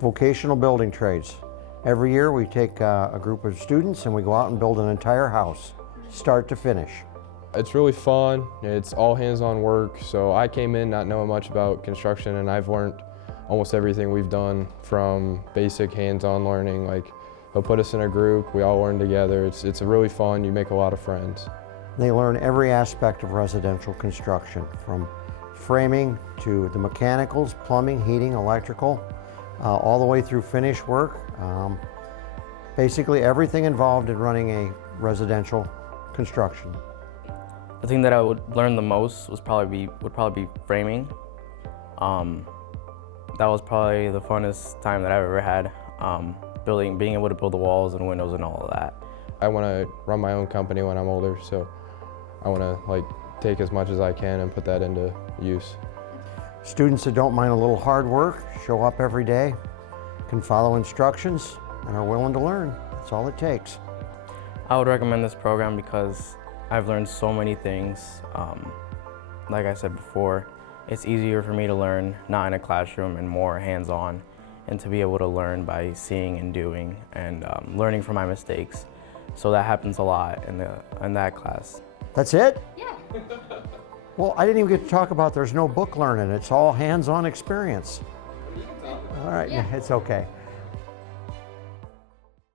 Vocational building trades. Every year we take a group of students and we go out and build an entire house, start to finish. It's really fun. It's all hands-on work. So I came in not knowing much about construction, and I've learned almost everything we've done, from basic hands-on learning. Like, he'll put us in a group, we all learn together. It's really fun. You make a lot of friends. They learn every aspect of residential construction, from framing to the mechanicals, plumbing, heating, electrical, all the way through finish work. Basically everything involved in running a residential construction. The thing that I would learn the most would probably be framing. That was probably the funnest time that I've ever had. Being able to build the walls and windows and all of that. I want to run my own company when I'm older, so I want to take as much as I can and put that into use. Students that don't mind a little hard work, show up every day, can follow instructions, and are willing to learn. That's all it takes. I would recommend this program because I've learned so many things. Like I said before, it's easier for me to learn not in a classroom and more hands-on, and to be able to learn by seeing and doing and learning from my mistakes. So that happens a lot in that class. That's it? Yeah. Well, I didn't even get to talk about there's no book learning. It's all hands-on experience. All right, Yeah. it's okay.